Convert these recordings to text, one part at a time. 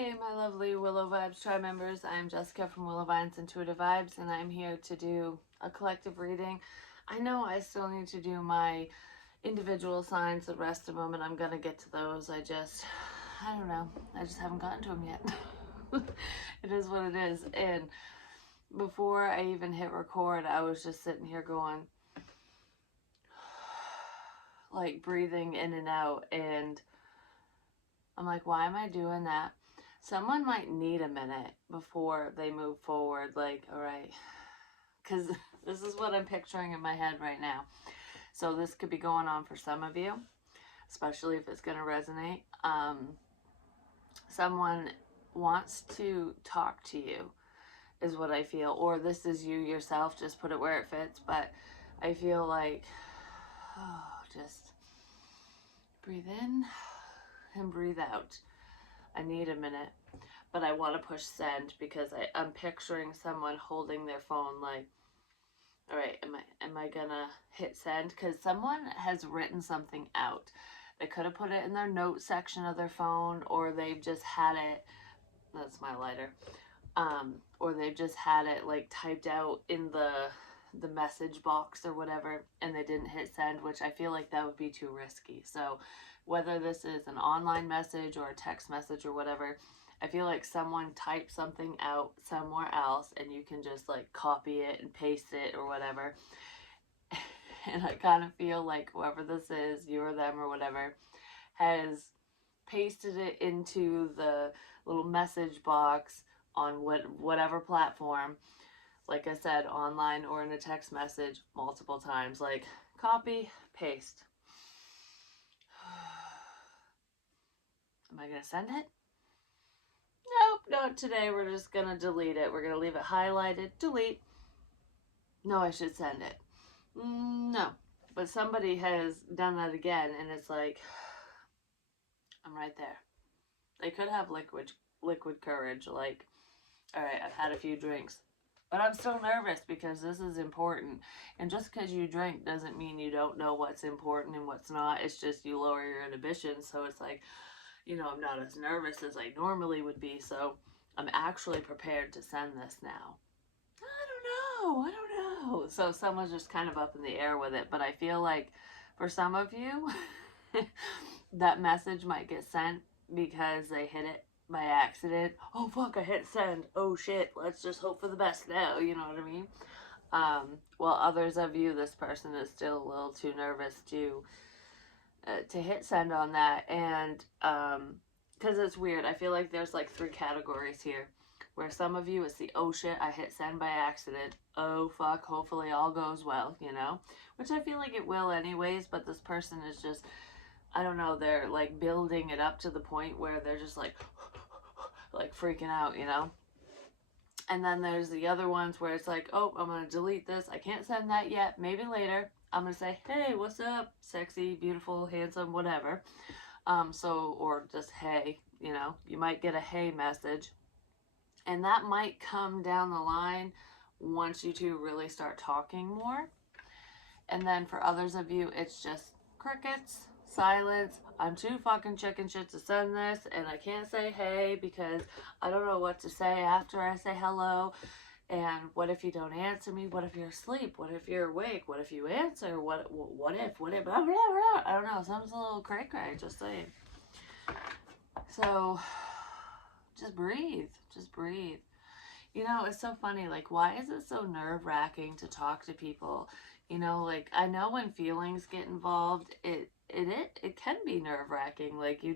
Hey, my lovely Willow Vibes Tribe members. I'm Jessica from Willow Vines Intuitive Vibes, and I'm here to do a collective reading. I know I still need to do my individual signs, the rest of them, and I'm going to get to those. I don't know. I just haven't gotten to them yet. It is what it is. And before I even hit record, I was just sitting here going, like breathing in and out, and I'm like, why am I doing that? Someone might need a minute before they move forward. Like, all right, because this is what I'm picturing in my head right now. So this could be going on for some of you, especially if it's going to resonate. Someone wants to talk to you, is what I feel. Or this is you yourself, just put it where it fits. But I feel like, just breathe in and breathe out. I need a minute, but I want to push send because I'm picturing someone holding their phone like, all right, am I gonna hit send? Because someone has written something out. They could have put it in their note section of their phone, or they've just had it, that's my lighter, or they've just had it like typed out in the message box or whatever, and they didn't hit send, which I feel like that would be too risky. So whether this is an online message or a text message or whatever, I feel like someone typed something out somewhere else and you can just like copy it and paste it or whatever. And I kind of feel like whoever this is, you or them or whatever, has pasted it into the little message box on whatever platform, like I said, online or in a text message multiple times, like copy, paste. Am I going to send it? Nope, not today. We're just going to delete it. We're going to leave it highlighted, delete. No, I should send it. No, but somebody has done that again, and it's like, I'm right there. They could have liquid courage, like, all right, I've had a few drinks, but I'm still nervous because this is important. And just because you drink doesn't mean you don't know what's important and what's not. It's just you lower your inhibitions. So it's like, I'm not as nervous as I normally would be. So I'm actually prepared to send this now. I don't know. So someone's just kind of up in the air with it. But I feel like for some of you, that message might get sent because they hit it by accident. Oh fuck, I hit send. Oh shit, let's just hope for the best now, you know what I mean? While others of you, this person is still a little too nervous to hit send on that. And because it's weird, I feel like there's like 3 categories here, where some of you it's the oh shit, I hit send by accident, oh fuck, hopefully all goes well, which I feel like it will anyways. But this person is just, I don't know, they're like building it up to the point where they're just like freaking out, And then there's the other ones where it's like, oh, I'm going to delete this. I can't send that yet. Maybe later. I'm going to say, hey, what's up? Sexy, beautiful, handsome, whatever. Or just, hey, you might get a hey message. And that might come down the line once you two really start talking more. And then for others of you, it's just crickets, silence. I'm too fucking chicken shit to send this, and I can't say hey because I don't know what to say after I say hello. And what if you don't answer me? What if you're asleep? What if you're awake? What if you answer? What if, blah, blah, blah, blah. I don't know. Something's a little cray-cray, just saying. So, just breathe. Just breathe. It's so funny. Like, why is it so nerve-wracking to talk to people? Like, I know when feelings get involved, it can be nerve-wracking. Like, you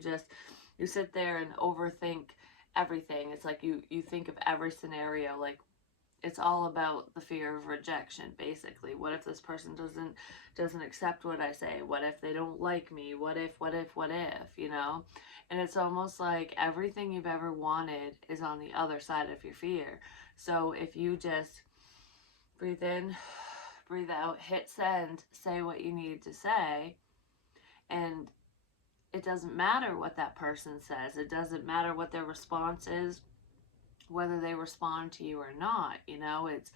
sit there and overthink everything. It's like you think of every scenario. Like, it's all about the fear of rejection, basically. What if this person doesn't accept what I say? What if they don't like me? What if, And it's almost like everything you've ever wanted is on the other side of your fear. So if you just breathe in, breathe out, hit send, say what you need to say, and it doesn't matter what that person says. It doesn't matter what their response is, whether they respond to you or not. It's,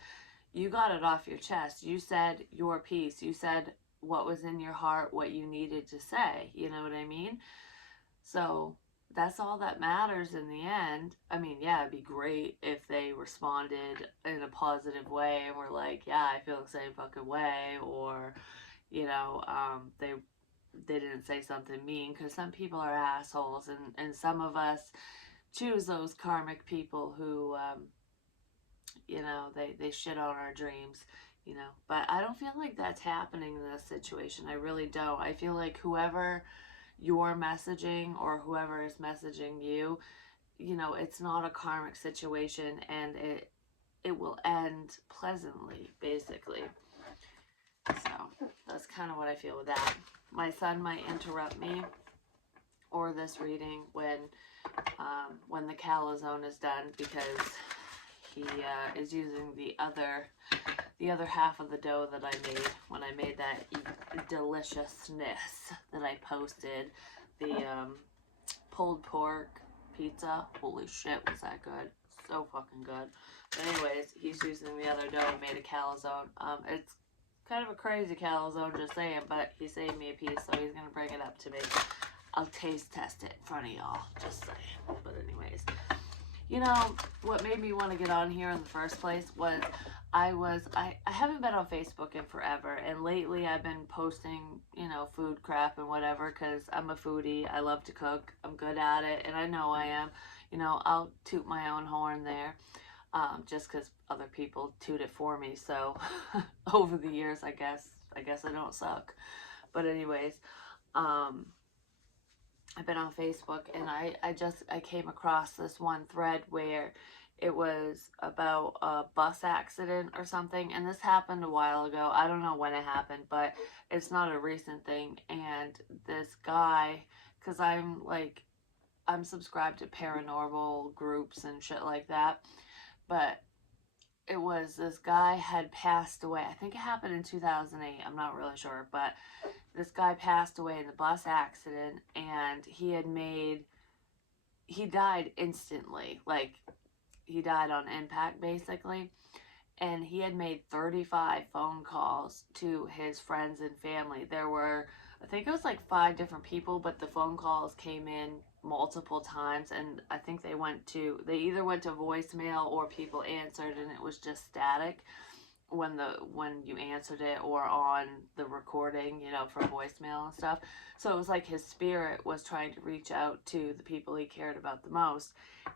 you got it off your chest. You said your piece. You said what was in your heart, what you needed to say. You know what I mean? So that's all that matters in the end. I mean, yeah, it'd be great if they responded in a positive way and were like, yeah, I feel the same fucking way, or, they didn't say something mean, because some people are assholes, and some of us choose those karmic people who, they shit on our dreams, But I don't feel like that's happening in this situation. I really don't. I feel like whoever you're messaging or whoever is messaging you, it's not a karmic situation, and it will end pleasantly, basically. So that's kind of what I feel with that. My son might interrupt me or this reading when the calzone is done, because he is using the other half of the dough that I made when I made that deliciousness that I posted, the pulled pork pizza. Holy shit, was that good? So fucking good. But anyways, he's using the other dough and made a calzone. It's kind of a crazy calzone, just saying, but he saved me a piece, so he's gonna bring it up to me. I'll taste test it in front of y'all, just saying. But anyways, what made me want to get on here in the first place was I haven't been on Facebook in forever, and lately I've been posting, food crap and whatever, because I'm a foodie. I love to cook. I'm good at it, and I know I am. I'll toot my own horn there, just because other people toot it for me. So over the years, I guess I don't suck. But anyways, I've been on Facebook, and I came across this one thread where it was about a bus accident or something, and this happened a while ago. I don't know when it happened, but it's not a recent thing. And this guy, because I'm subscribed to paranormal groups and shit like that, but it was this guy had passed away. I think it happened in 2008. I'm not really sure, but this guy passed away in the bus accident, and he died instantly. Like, he died on impact, basically. And he had made 35 phone calls to his friends and family. There were, I think it was like 5 different people, but the phone calls came in multiple times, and I think they either went to voicemail or people answered, and it was just static when you answered it, or on the recording, for voicemail and stuff. So it was like his spirit was trying to reach out to the people he cared about the most,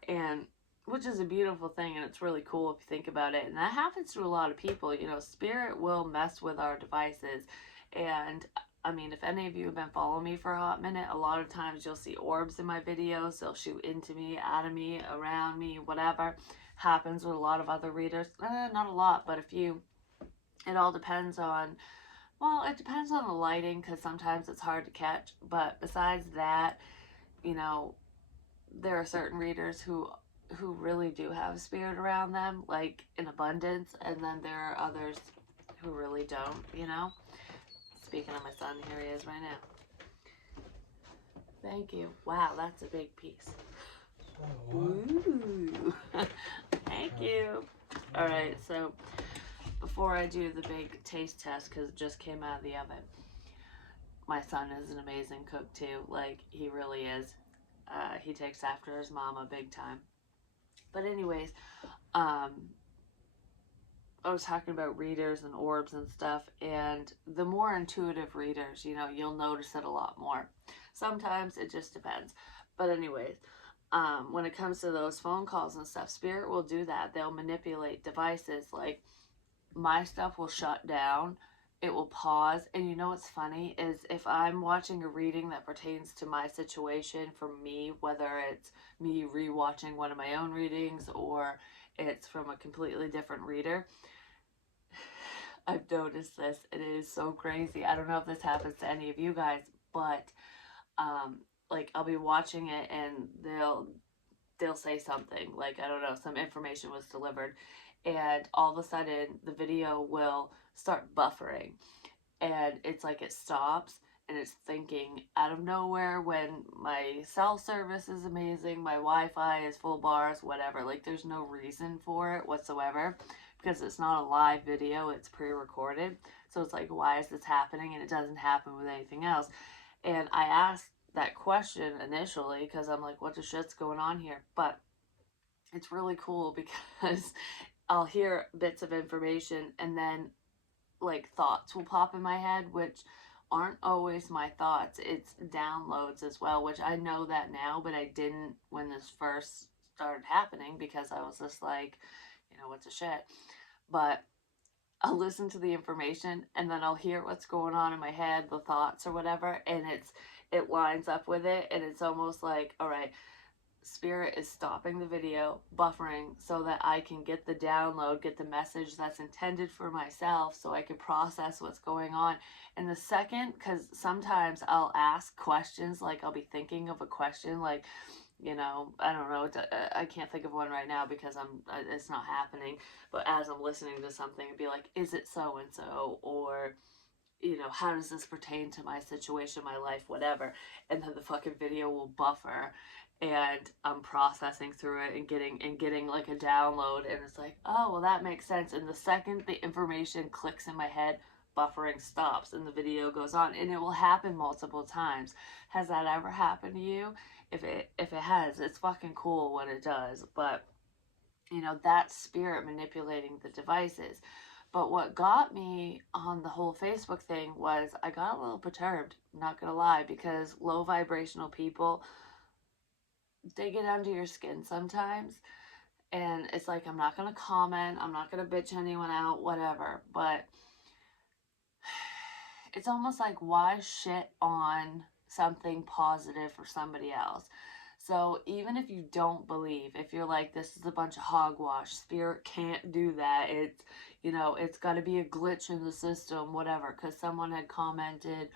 and which is a beautiful thing, and it's really cool if you think about it. And that happens to a lot of people. Spirit will mess with our devices. And I mean, if any of you have been following me for a hot minute, a lot of times you'll see orbs in my videos. They'll shoot into me, out of me, around me, whatever. Happens with a lot of other readers. Not a lot, but a few. It all depends on, it depends on the lighting, because sometimes it's hard to catch. But besides that, there are certain readers who really do have spirit around them, like in abundance, and then there are others who really don't. Speaking of my son, here he is right now. Thank you. Wow, that's a big piece. Ooh. Thank you. All right, so before I do the big taste test, because it just came out of the oven, my son is an amazing cook too. Like, he really is. He takes after his mama big time. But anyways, I was talking about readers and orbs and stuff, and the more intuitive readers, you'll notice it a lot more. Sometimes it just depends. But anyways, when it comes to those phone calls and stuff, Spirit will do that. They'll manipulate devices. Like, my stuff will shut down. It will pause. And you know what's funny is, if I'm watching a reading that pertains to my situation, for me, whether it's me rewatching one of my own readings or it's from a completely different reader, I've noticed this. It is so crazy. I don't know if this happens to any of you guys, but like, I'll be watching it, and they'll say something like, I don't know, some information was delivered, and all of a sudden the video will start buffering, and it's like it stops, and it's thinking out of nowhere, when my cell service is amazing, my Wi-Fi is full bars, whatever. Like, there's no reason for it whatsoever, because it's not a live video, it's pre-recorded. So it's like, why is this happening? And it doesn't happen with anything else. And I asked that question initially because I'm like, what the shit's going on here? But it's really cool because I'll hear bits of information and then like thoughts will pop in my head, which aren't always my thoughts. It's downloads as well, which I know that now, but I didn't when this first started happening because I was just like, what the shit. But I'll listen to the information and then I'll hear what's going on in my head, the thoughts or whatever, and it lines up with it, and it's almost like, all right, Spirit is stopping the video, buffering, so that I can get the download, get the message that's intended for myself, so I can process what's going on. And the second, because sometimes I'll ask questions, like I'll be thinking of a question, like, I don't know, I can't think of one right now because it's not happening. But as I'm listening to something, it'd be like, is it so and so, or how does this pertain to my situation, my life, whatever. And then the fucking video will buffer and I'm processing through it and getting like a download, and it's like, oh, well, that makes sense. And the second the information clicks in my head, buffering stops and the video goes on, and it will happen multiple times. Has that ever happened to you? If it has, it's fucking cool when it does. But that's spirit manipulating the devices. But what got me on the whole Facebook thing was I got a little perturbed, not gonna lie, because low vibrational people, they get under your skin sometimes. And it's like, I'm not gonna comment, I'm not gonna bitch anyone out, whatever. But it's almost like, why shit on something positive for somebody else? So even if you don't believe, if you're like, this is a bunch of hogwash, spirit can't do that, it's got to be a glitch in the system, whatever, because someone had commented,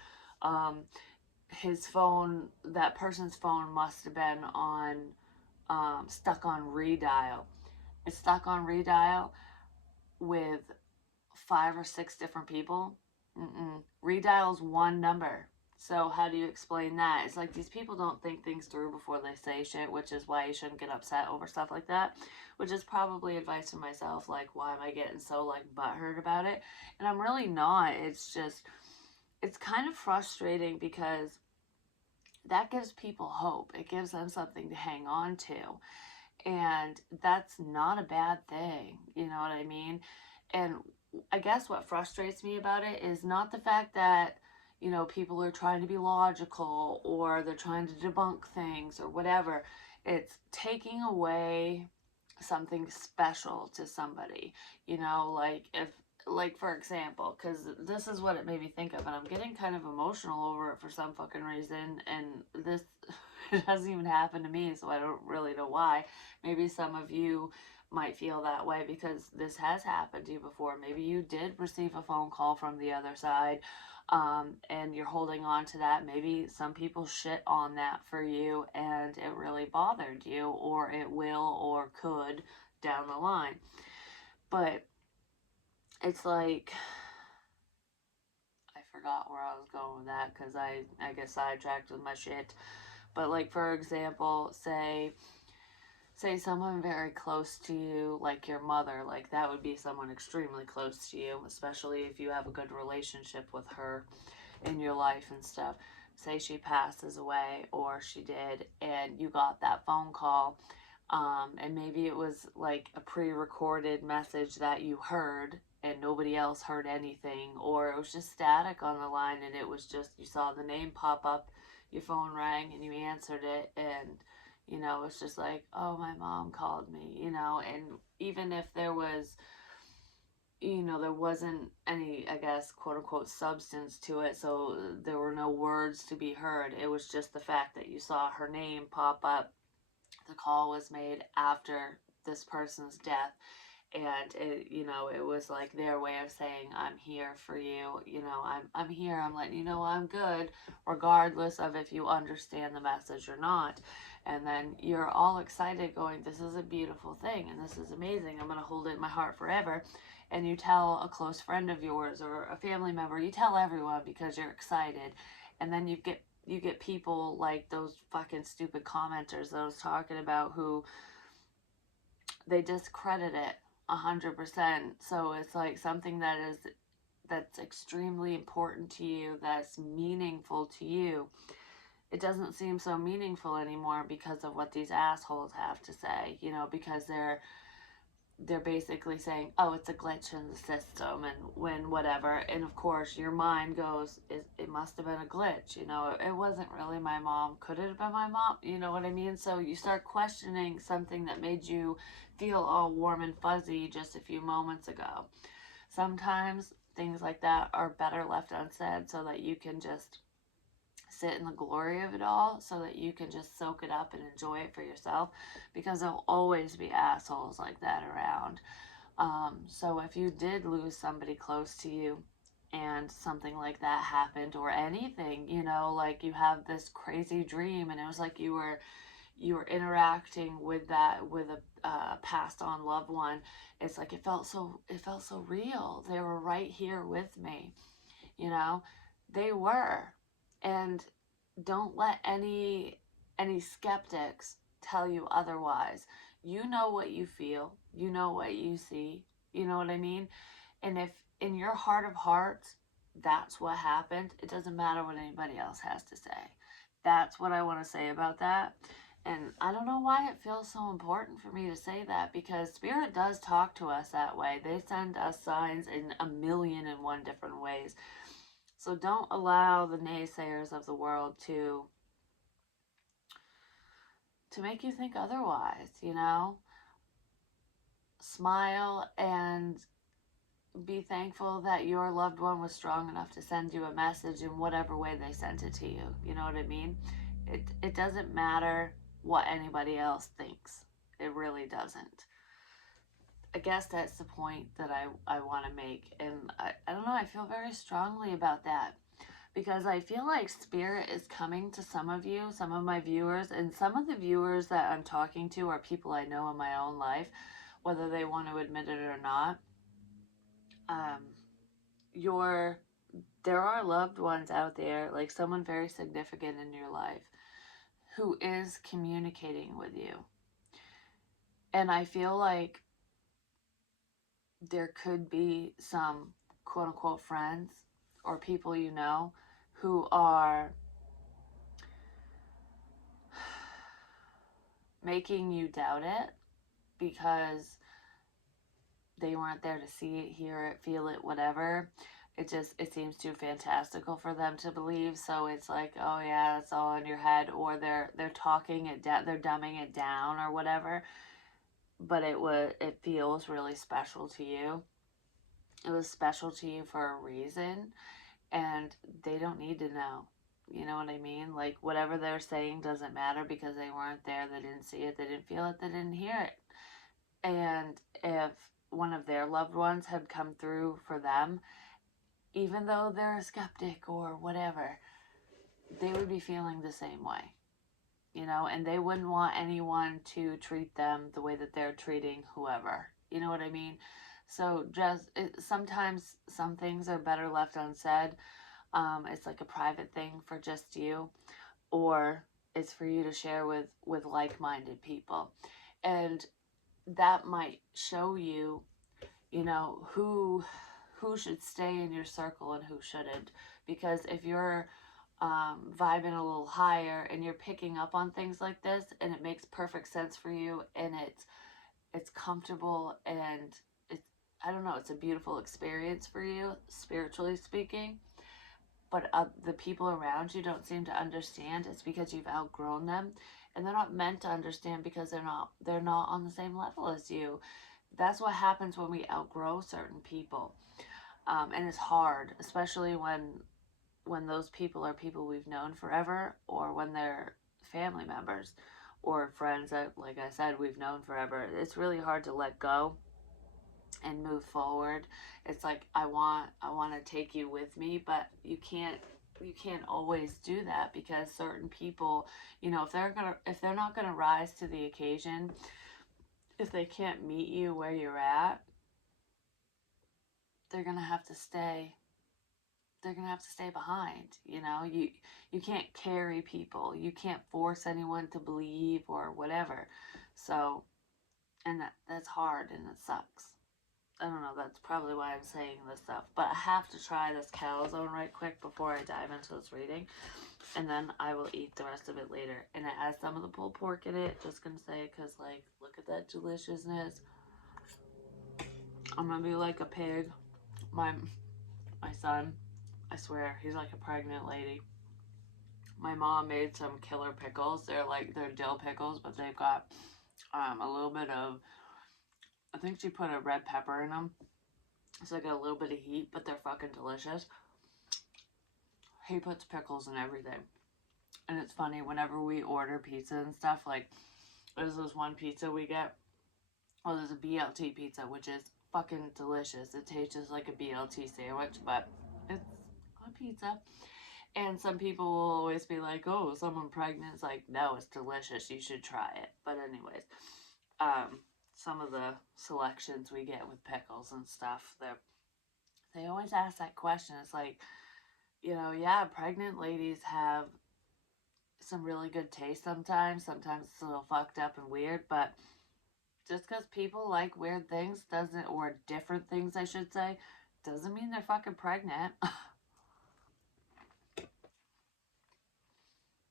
his phone, that person's phone must have been on, stuck on redial. It's stuck on redial with 5 or 6 different people. Redial's one number. So how do you explain that? It's like these people don't think things through before they say shit, which is why you shouldn't get upset over stuff like that, which is probably advice for myself, like, why am I getting so like butthurt about it? And I'm really not. It's just, it's kind of frustrating because that gives people hope. It gives them something to hang on to. And that's not a bad thing. You know what I mean? And I guess what frustrates me about it is not the fact that, people are trying to be logical or they're trying to debunk things or whatever. It's taking away something special to somebody, like if, like for example, because this is what it made me think of, and I'm getting kind of emotional over it for some fucking reason, and this it hasn't even happened to me, so I don't really know why. Maybe some of you might feel that way because this has happened to you before. Maybe you did receive a phone call from the other side, and you're holding on to that. Maybe some people shit on that for you and it really bothered you, or it will or could down the line. But it's like, I forgot where I was going with that because I get sidetracked with my shit. But like, for example, say someone very close to you, like your mother, like that would be someone extremely close to you, especially if you have a good relationship with her in your life and stuff. Say she passes away, or she did, and you got that phone call, and maybe it was like a pre-recorded message that you heard and nobody else heard anything, or it was just static on the line and it was just, you saw the name pop up, your phone rang and you answered it, and it's just like, oh, my mom called me, and even if there was, there wasn't any, I guess, quote unquote, substance to it, so there were no words to be heard. It was just the fact that you saw her name pop up. The call was made after this person's death, and it was like their way of saying, I'm here for you, I'm here, I'm letting you know I'm good, regardless of if you understand the message or not. And then you're all excited going, this is a beautiful thing and this is amazing, I'm going to hold it in my heart forever. And you tell a close friend of yours or a family member, you tell everyone because you're excited. And then you get people like those fucking stupid commenters that I was talking about, who they discredit it 100%. So it's like something that's extremely important to you, that's meaningful to you, it doesn't seem so meaningful anymore because of what these assholes have to say, because they're basically saying, oh, it's a glitch in the system and when whatever. And of course, your mind goes, it must have been a glitch. It wasn't really my mom. Could it have been my mom? You know what I mean? So you start questioning something that made you feel all warm and fuzzy just a few moments ago. Sometimes things like that are better left unsaid so that you can just sit in the glory of it all, so that you can just soak it up and enjoy it for yourself, because there'll always be assholes like that around. So if you did lose somebody close to you and something like that happened, or anything, like you have this crazy dream and it was like you were interacting with a passed on loved one. It's like it felt so real. They were right here with me, you know they were. And don't let any skeptics tell you otherwise. You know what you feel, you know what you see, you know what I mean? And if in your heart of hearts that's what happened, it doesn't matter what anybody else has to say. That's what I want to say about that. And I don't know why it feels so important for me to say that, because Spirit does talk to us that way. They send us signs in a million and one different ways. So don't allow the naysayers of the world to make you think otherwise. Smile and be thankful that your loved one was strong enough to send you a message in whatever way they sent it to you. You know what I mean? It doesn't matter what anybody else thinks. It really doesn't. I guess that's the point that I want to make. And I don't know, I feel very strongly about that, because I feel like Spirit is coming to some of you, some of my viewers, and some of the viewers that I'm talking to are people I know in my own life, whether they want to admit it or not. Um, there are loved ones out there, like someone very significant in your life, who is communicating with you. And I feel like there could be some quote unquote friends or people who are making you doubt it because they weren't there to see it, hear it, feel it, whatever. It seems too fantastical for them to believe. So it's like, oh yeah, it's all in your head, or they're talking it down, they're dumbing it down or whatever. But it feels really special to you. It was special to you for a reason, and they don't need to know. You know what I mean? Like, whatever they're saying doesn't matter because they weren't there, they didn't see it, they didn't feel it, they didn't hear it. And if one of their loved ones had come through for them, even though they're a skeptic or whatever, they would be feeling the same way, and they wouldn't want anyone to treat them the way that they're treating whoever. You know what I mean? So sometimes some things are better left unsaid. It's like a private thing for just you, or it's for you to share with like-minded people. And that might show you, who should stay in your circle and who shouldn't. Because if you're vibing a little higher and you're picking up on things like this, and it makes perfect sense for you, and it's comfortable, and it's, I don't know, it's a beautiful experience for you, spiritually speaking. But the people around you don't seem to understand. It's because you've outgrown them, and they're not meant to understand because they're not on the same level as you. That's what happens when we outgrow certain people. And it's hard, especially when those people are people we've known forever, or when they're family members or friends that, like I said, we've known forever. It's really hard to let go and move forward. It's like, I want to take you with me, but you can't always do that, because certain people, if they're not gonna rise to the occasion, if they can't meet you where you're at, they're gonna have to stay they're gonna have to stay behind. You can't carry people, you can't force anyone to believe or whatever. So, and that's hard, and it sucks. I don't know, that's probably why I'm saying this stuff. But I have to try this calzone right quick before I dive into this reading. And then I will eat the rest of it later. And it has some of the pulled pork in it. Just gonna say it because, like, look at that deliciousness. I'm gonna be like a pig. My son, I swear, he's like a pregnant lady. My mom made some killer pickles. They're dill pickles, but they've got a little bit of, I think she put a red pepper in them. So I got a little bit of heat, but they're fucking delicious. He puts pickles in everything. And it's funny, whenever we order pizza and stuff, like, there's this one pizza we get. Well, there's a BLT pizza, which is fucking delicious. It tastes just like a BLT sandwich, but it's a pizza. And some people will always be like, oh, someone pregnant is like, no, it's delicious. You should try it. But anyways, some of the selections we get with pickles and stuff, they always ask that question. It's like, yeah, pregnant ladies have some really good taste sometimes. Sometimes it's a little fucked up and weird, but just because people like weird things or different things, I should say, doesn't mean they're fucking pregnant.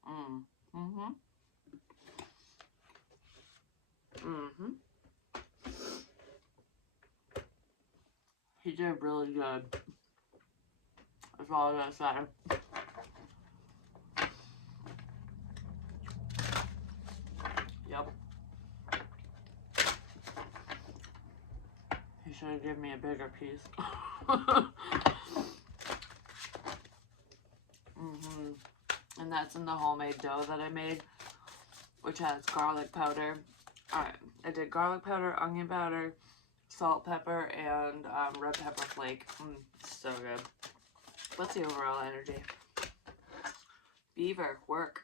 Mm-hmm. Mm-hmm. He did really good. That's all I gotta say. Yep. He should have given me a bigger piece. Mm-hmm. And that's in the homemade dough that I made, which has garlic powder. Alright, I did garlic powder, onion powder, salt, pepper, and red pepper flake. So good. What's the overall energy? Beaver, work.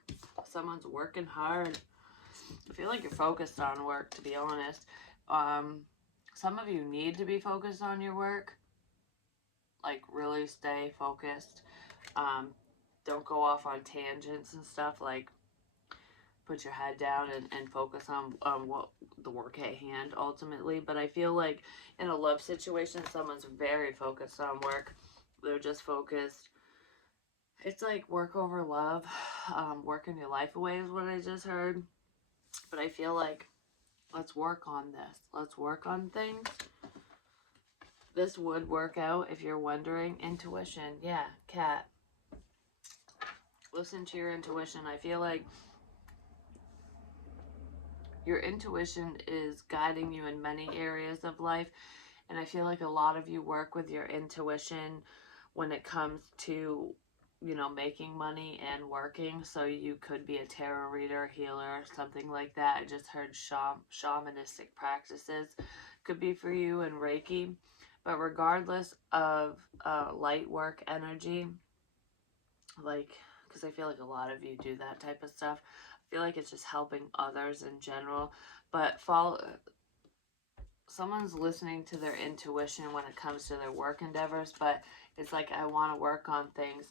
Someone's working hard. I feel like you're focused on work, to be honest. Some of you need to be focused on your work. Like, really stay focused. Don't go off on tangents and stuff. Like, put your head down and focus on what the work at hand ultimately. But I feel like in a love situation, someone's very focused on work. They're just focused. It's like work over love. Working your life away is what I just heard. But I feel like, let's work on this. Let's work on things. This would work out if you're wondering. Intuition. Yeah, cat. Listen to your intuition. I feel like your intuition is guiding you in many areas of life. And I feel like a lot of you work with your intuition when it comes to, making money and working. So you could be a tarot reader, healer, something like that. I just heard shamanistic practices could be for you, and Reiki. But regardless of light work energy, like, because I feel like a lot of you do that type of stuff. I feel like it's just helping others in general. But someone's listening to their intuition when it comes to their work endeavors, but it's like, I want to work on things.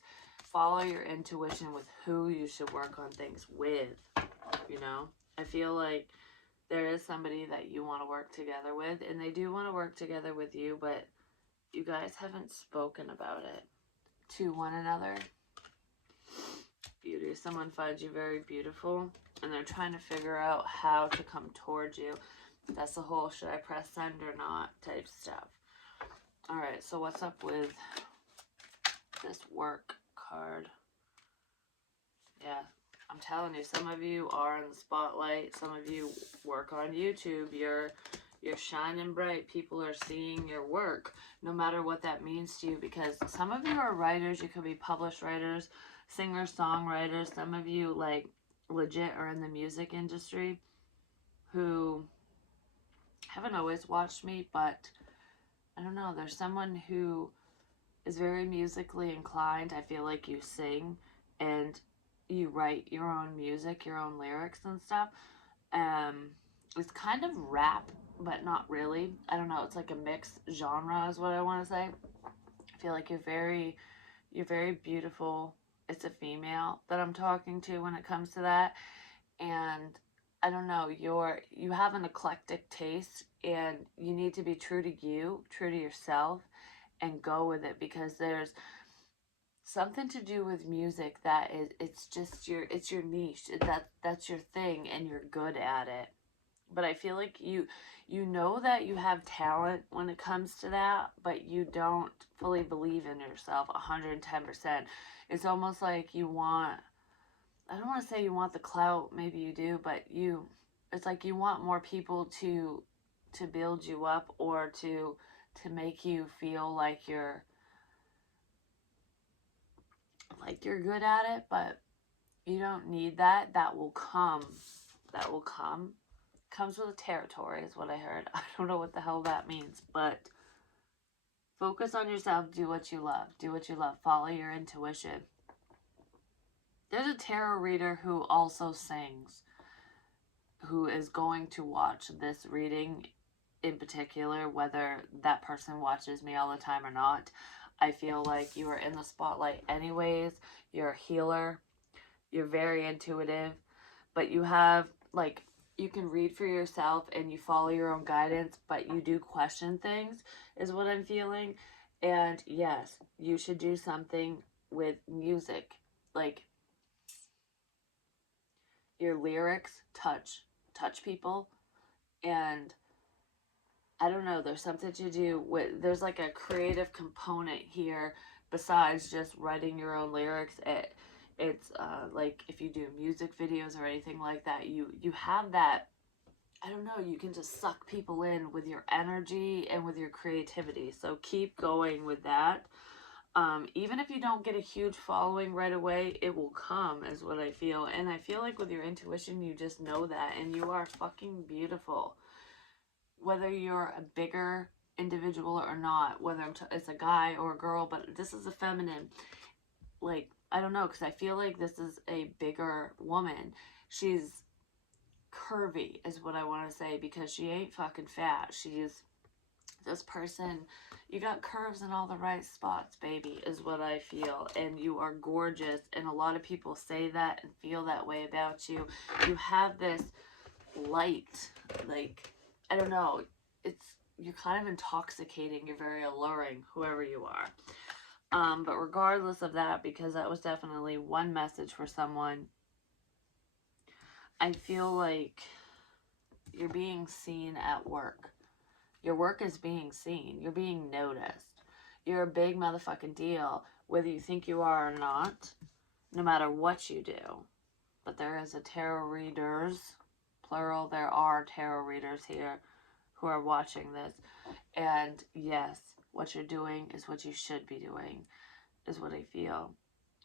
Follow your intuition with who you should work on things with, I feel like there is somebody that you want to work together with, and they do want to work together with you, but you guys haven't spoken about it to one another. Beauty. Someone finds you very beautiful, and they're trying to figure out how to come towards you. That's the whole should I press send or not type stuff. Alright, so what's up with this work card? Yeah, I'm telling you, some of you are in the spotlight. Some of you work on YouTube. You're shining bright. People are seeing your work, no matter what that means to you, because some of you are writers. You could be published writers, singer-songwriters. Some of you, like, legit are in the music industry who haven't always watched me, but I don't know, there's someone who is very musically inclined. I feel like you sing and you write your own music, your own lyrics and stuff. It's kind of rap, but not really. I don't know, it's like a mixed genre is what I want to say. I feel like you're very beautiful. It's a female that I'm talking to when it comes to that. And I don't know, you have an eclectic taste, and you need to be true to you, true to yourself, and go with it, because there's something to do with music that is, it's just your niche. That's your thing, and you're good at it. But I feel like you know that you have talent when it comes to that, but you don't fully believe in yourself 110%. It's almost like you want, I don't want to say you want the clout, maybe you do, but it's like you want more people to build you up, or to make you feel like you're good at it, but you don't need that. That will come. That will come. Comes with the territory is what I heard. I don't know what the hell that means, but focus on yourself. Do what you love. Do what you love. Follow your intuition. There's a tarot reader who also sings, who is going to watch this reading in particular, whether that person watches me all the time or not. I feel like you are in the spotlight anyways. You're a healer. You're very intuitive, but you have, like, you can read for yourself and you follow your own guidance, but you do question things, is what I'm feeling. And yes, you should do something with music. Like, your lyrics touch people, and I don't know, there's something to do with, there's like a creative component here besides just writing your own lyrics. It's like if you do music videos or anything like that, you have that, I don't know, you can just suck people in with your energy and with your creativity. So keep going with that. Even if you don't get a huge following right away, it will come, is what I feel. And I feel like with your intuition, you just know that, and you are fucking beautiful. Whether you're a bigger individual or not, whether it's a guy or a girl, but this is a feminine. Like, I don't know, because I feel like this is a bigger woman. She's curvy, is what I want to say, because she ain't fucking fat. She's this person, you got curves in all the right spots, baby, is what I feel. And you are gorgeous, and a lot of people say that and feel that way about you. You have this light, like, I don't know, you're kind of intoxicating, you're very alluring, whoever you are. But regardless of that, because that was definitely one message for someone, I feel like you're being seen at work. Your work is being seen. You're being noticed. You're a big motherfucking deal, whether you think you are or not, no matter what you do. But there is a tarot readers, plural, there are tarot readers here who are watching this. And yes, what you're doing is what you should be doing, is what I feel.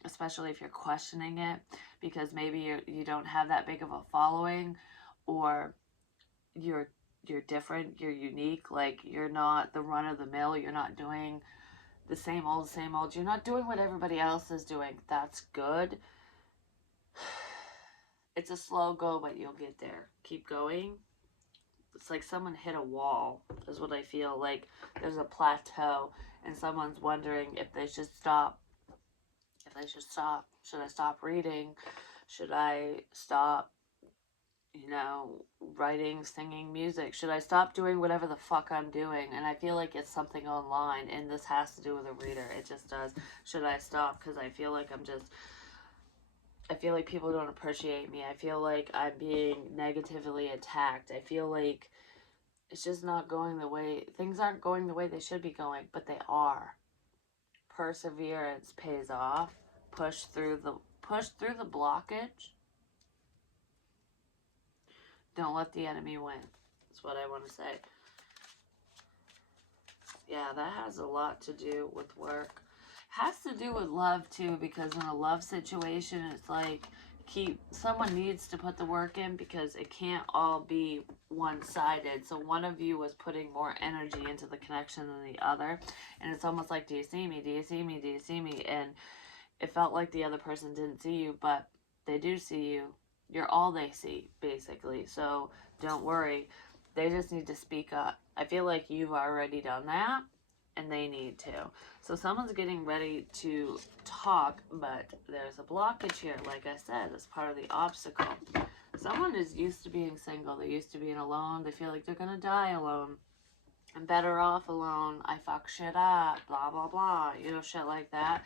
Especially if you're questioning it, because maybe you don't have that big of a following, or you're different, you're unique, like you're not the run of the mill, you're not doing the same old, you're not doing what everybody else is doing. That's good. It's a slow go, but you'll get there. Keep going. It's like someone hit a wall, is what I feel like. There's a plateau, and someone's wondering if they should stop. Should I stop reading? Should I stop, writing, singing, music? Should I stop doing whatever the fuck I'm doing? And I feel like it's something online, and this has to do with a reader. It just does. Should I stop? Because I feel like I feel like people don't appreciate me. I feel like I'm being negatively attacked. I feel like it's just not going the way, things aren't going the way they should be going, but they are. Perseverance pays off. Push through the blockage. Don't let the enemy win. That's what I want to say. Yeah, that has a lot to do with work. Has to do with love too, because in a love situation, it's like someone needs to put the work in, because it can't all be one-sided. So one of you was putting more energy into the connection than the other, and it's almost like, do you see me? Do you see me? Do you see me? And it felt like the other person didn't see you, but they do see you. You're all they see, basically. So don't worry. They just need to speak up. I feel like you've already done that, and they need to. So someone's getting ready to talk, but there's a blockage here, like I said, as part of the obstacle. Someone is used to being single. They're used to being alone. They feel like they're going to die alone. I'm better off alone. I fuck shit up. Blah, blah, blah. You know, shit like that.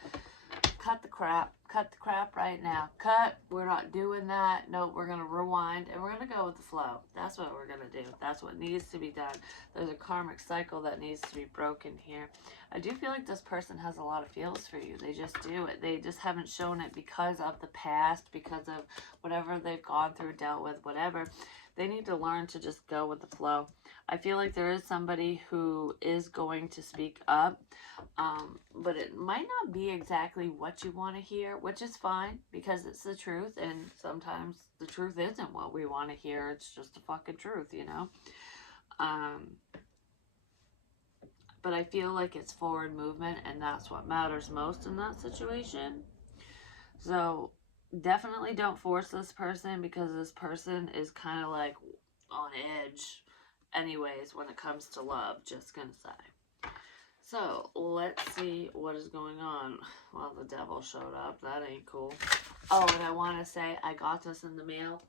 Cut the crap. Cut the crap right now. Cut. We're not doing that. No, we're going to rewind and we're going to go with the flow. That's what we're going to do. That's what needs to be done. There's a karmic cycle that needs to be broken here. I do feel like this person has a lot of feels for you. They just do it. They just haven't shown it because of the past, because of whatever they've gone through, dealt with, whatever. They need to learn to just go with the flow. I feel like there is somebody who is going to speak up, but it might not be exactly what you want to hear, which is fine because it's the truth, and sometimes the truth isn't what we want to hear. It's just the fucking truth, you know? But I feel like it's forward movement, and that's what matters most in that situation. So definitely don't force this person, because this person is kind of like on edge anyways when it comes to love, just gonna say. So let's see what is going on. Well, the devil showed up. That ain't cool. Oh, and I want to say I got this in the mail.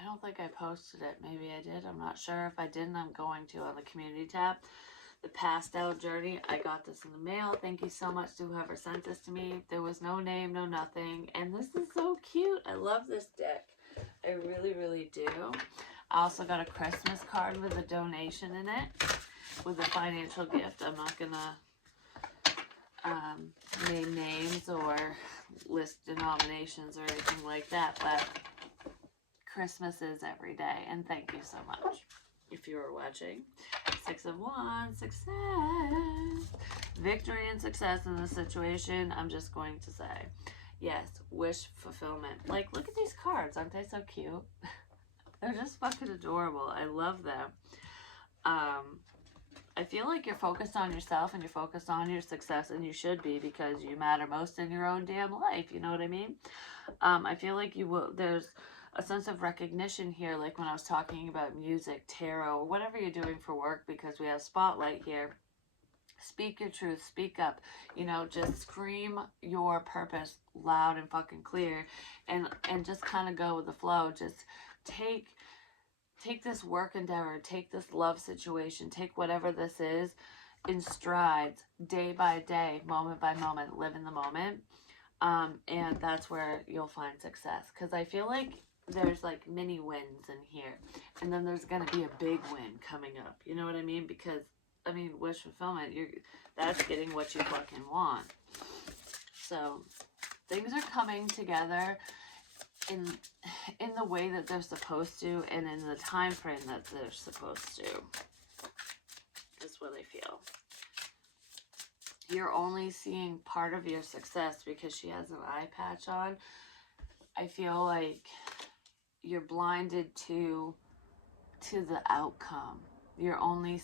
I don't think I posted it. Maybe I did. I'm not sure. If I didn't, I'm going to on the community tab. The Passed Out Journey. I got this in the mail. Thank you so much to whoever sent this to me. There was no name, no nothing. And this is so cute. I love this deck. I really, really do. I also got a Christmas card with a donation in it, with a financial gift. I'm not going to name names or list denominations or anything like that, but Christmas is every day, and thank you so much if you were watching. 6 of Wands, success. Victory and success in this situation, I'm just going to say. Yes, wish fulfillment. Like, look at these cards. Aren't they so cute? They're just fucking adorable. I love them. I feel like you're focused on yourself and you're focused on your success, and you should be, because you matter most in your own damn life. You know what I mean? I feel like you will. There's a sense of recognition here, like when I was talking about music, tarot, or whatever you're doing for work, because we have spotlight here. Speak your truth, speak up, you know, just scream your purpose loud and fucking clear, and just kind of go with the flow. Just take this work endeavor, take this love situation, take whatever this is in strides, day by day, moment by moment, live in the moment. And that's where you'll find success, because I feel like there's like mini wins in here, and then there's gonna be a big win coming up. You know what I mean? Because I mean, wish fulfillment, that's getting what you fucking want. So things are coming together in the way that they're supposed to, and in the time frame that they're supposed to. Is what I feel. You're only seeing part of your success because she has an eye patch on. I feel like you're blinded to the outcome. You're only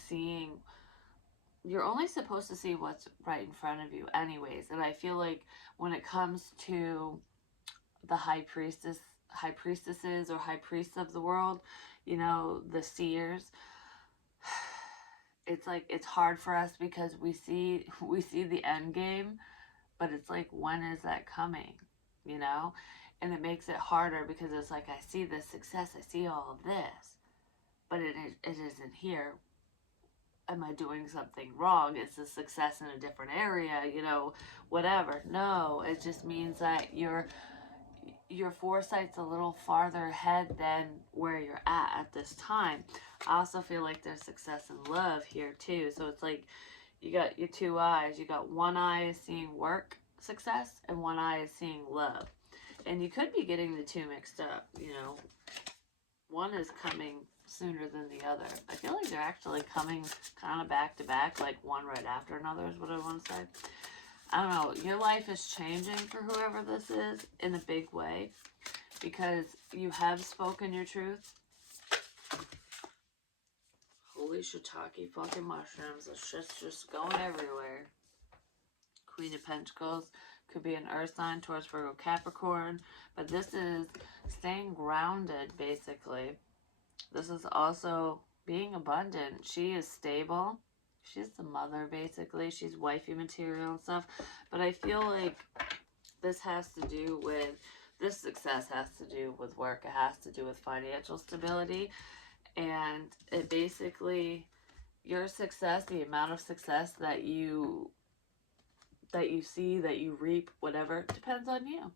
supposed to see what's right in front of you anyways. And I feel like when it comes to the high priestesses or high priests of the world, you know, the seers, it's like it's hard for us because we see the end game, but it's like, when is that coming, you know? And it makes it harder because it's like, I see this success, I see all of this, but it isn't here. Am I doing something wrong? Is the success in a different area, you know, whatever? No, it just means that your foresight's a little farther ahead than where you're at this time. I also feel like there's success in love here too. So it's like you got your two eyes. You got one eye is seeing work success, and one eye is seeing love. And you could be getting the two mixed up, you know. One is coming sooner than the other. I feel like they're actually coming kind of back to back, like one right after another is what I want to say. I don't know. Your life is changing for whoever this is in a big way, because you have spoken your truth. Holy shiitake fucking mushrooms. It's just going everywhere. Queen of Pentacles could be an earth sign, Taurus, Virgo, Capricorn. But this is staying grounded, basically. This is also being abundant. She is stable. She's the mother, basically. She's wifey material and stuff. But I feel like this has to do with this success has to do with work. It has to do with financial stability. And it basically, your success, the amount of success that you see, that you reap, whatever, depends on you,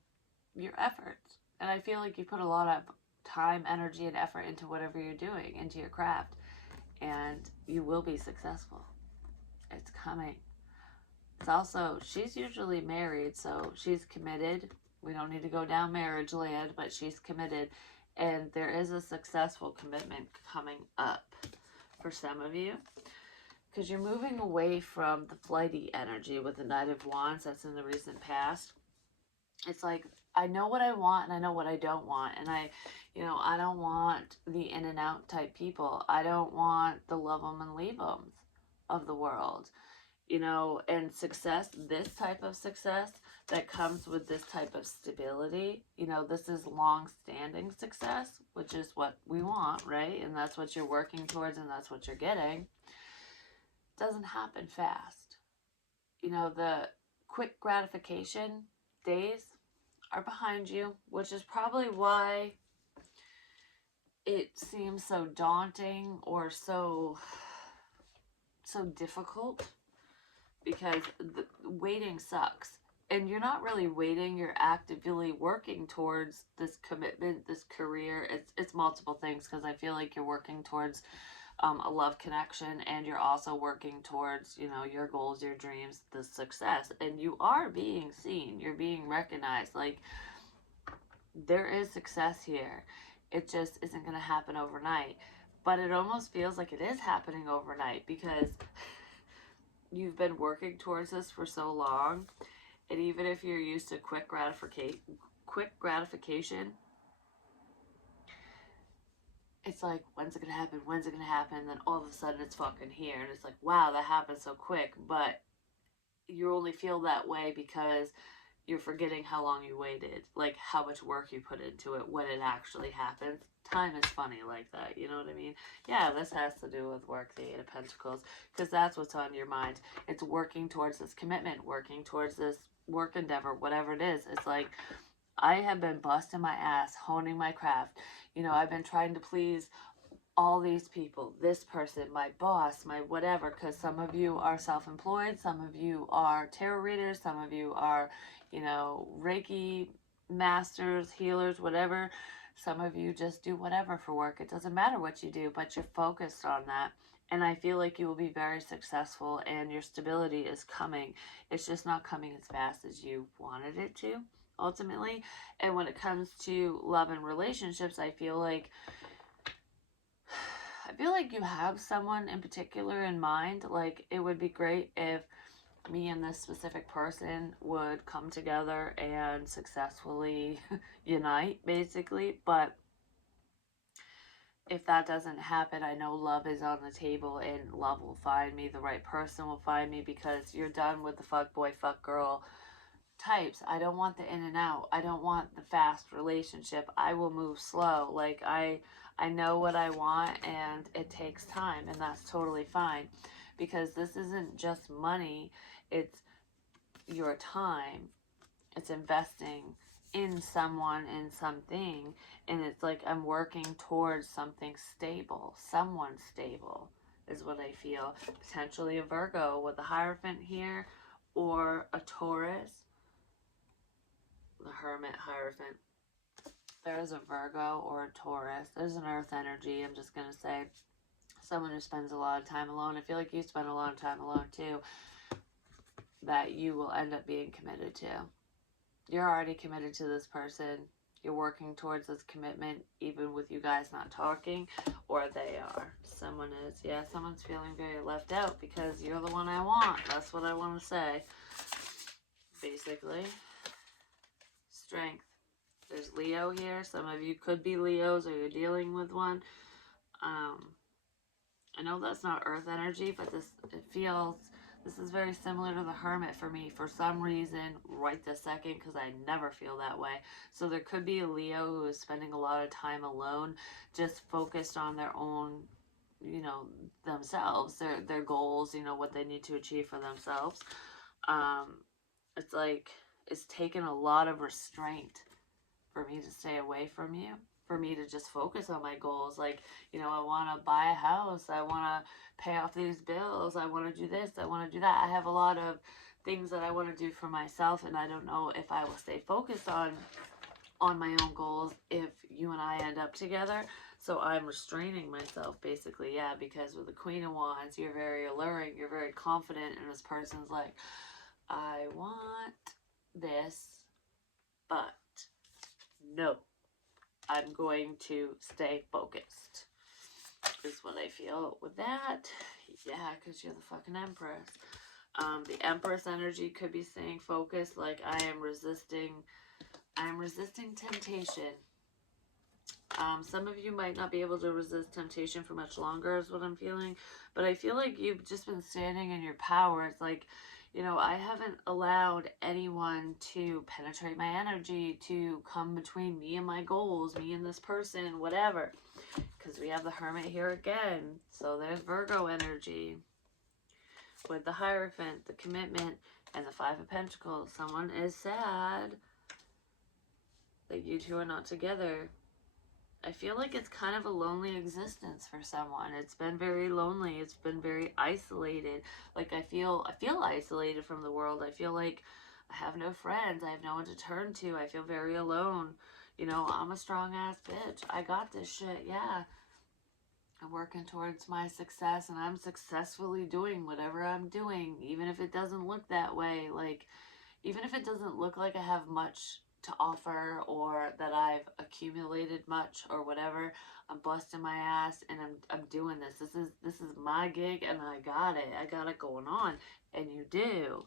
your efforts. And I feel like you put a lot of time, energy, and effort into whatever you're doing, into your craft, and you will be successful. It's coming. It's also, she's usually married, so she's committed. We don't need to go down marriage land, but she's committed. And there is a successful commitment coming up for some of you. Because you're moving away from the flighty energy with the Knight of Wands that's in the recent past. It's like, I know what I want and I know what I don't want. And I don't want the in and out type people. I don't want the love them and leave them of the world. And success, this type of success that comes with this type of stability, this is long-standing success, which is what we want, right? And that's what you're working towards, and that's what you're getting. Doesn't happen fast. The quick gratification days are behind you, which is probably why it seems so daunting or so difficult, because the waiting sucks. And you're not really waiting, you're actively working towards this commitment, this career. It's multiple things, because I feel like you're working towards a love connection, and you're also working towards, your goals, your dreams, the success. And you are being seen, you're being recognized. Like, there is success here. It just isn't going to happen overnight. But it almost feels like it is happening overnight, because you've been working towards this for so long. And even if you're used to quick gratification, it's like, when's it gonna happen? When's it gonna happen? And then all of a sudden it's fucking here. And it's like, wow, that happened so quick. But you only feel that way because you're forgetting how long you waited, like how much work you put into it when it actually happens. Time is funny like that, you know what I mean? Yeah, this has to do with work, the Eight of Pentacles, because that's what's on your mind. It's working towards this commitment, working towards this work endeavor, whatever it is. It's like, I have been busting my ass, honing my craft. I've been trying to please all these people, this person, my boss, my whatever, because some of you are self-employed, some of you are tarot readers, some of you are, Reiki masters, healers, whatever. Some of you just do whatever for work. It doesn't matter what you do, but you're focused on that. And I feel like you will be very successful, and your stability is coming. It's just not coming as fast as you wanted it to, ultimately. And when it comes to love and relationships, I feel like you have someone in particular in mind. Like, it would be great if me and this specific person would come together and successfully unite, basically. But if that doesn't happen, I know love is on the table, and love will find me. The right person will find me, because you're done with the fuck boy, fuck girl types. I don't want the in and out. I don't want the fast relationship. I will move slow. Like, I know what I want, and it takes time, and that's totally fine, because this isn't just money. It's your time. It's investing in someone, in something, and it's like, I'm working towards something stable. Someone stable is what I feel. Potentially a Virgo with a Hierophant here, or a Taurus, the Hermit Hierophant. There is a Virgo or a Taurus. There's an Earth energy. I'm just going to say someone who spends a lot of time alone. I feel like you spend a lot of time alone too, that you will end up being committed to. You're already committed to this person. You're working towards this commitment, even with you guys not talking, or they are. Someone is. Yeah, someone's feeling very left out, because you're the one I want. That's what I want to say, basically. Strength. There's Leo here. Some of you could be Leos, or you're dealing with one. I know that's not Earth energy, but this is very similar to the Hermit for me, for some reason, right this second, because I never feel that way. So there could be a Leo who is spending a lot of time alone, just focused on their own, themselves, their goals, what they need to achieve for themselves. It's like, it's taken a lot of restraint for me to stay away from you, for me to just focus on my goals. Like, you know, I want to buy a house, I want to pay off these bills, I want to do this, I want to do that. I have a lot of things that I want to do for myself, and I don't know if I will stay focused on my own goals if you and I end up together. So I'm restraining myself, basically, yeah, because with the Queen of Wands, you're very alluring, you're very confident, and this person's like, I want this, but no, I'm going to stay focused, is what I feel with that. Yeah, because you're the fucking Empress. The Empress energy could be staying focused, like I'm resisting temptation. Some of you might not be able to resist temptation for much longer, is what I'm feeling. But I feel like you've just been standing in your power. It's like, you know, I haven't allowed anyone to penetrate my energy, to come between me and my goals, me and this person, whatever. Because we have the Hermit here again. So there's Virgo energy. With the Hierophant, the commitment, and the Five of Pentacles. Someone is sad that you two are not together. I feel like it's kind of a lonely existence for someone. It's been very lonely. It's been very isolated. Like I feel isolated from the world. I feel like I have no friends. I have no one to turn to. I feel very alone. You know, I'm a strong ass bitch. I got this shit. Yeah. I'm working towards my success, and I'm successfully doing whatever I'm doing, even if it doesn't look that way. Like, even if it doesn't look like I have much to offer or that I've accumulated much or whatever, I'm busting my ass and I'm doing this. This is my gig, and I got it going on, and you do.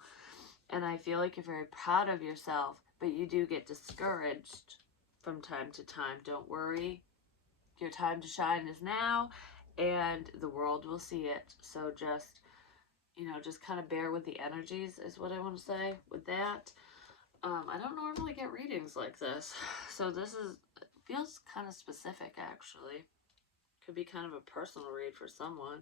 And I feel like you're very proud of yourself, but you do get discouraged from time to time. Don't worry. Your time to shine is now, and the world will see it. So just, you know, just kind of bear with the energies is what I want to say with that. I don't normally get readings like this, so this feels kind of specific, actually. Could be kind of a personal read for someone.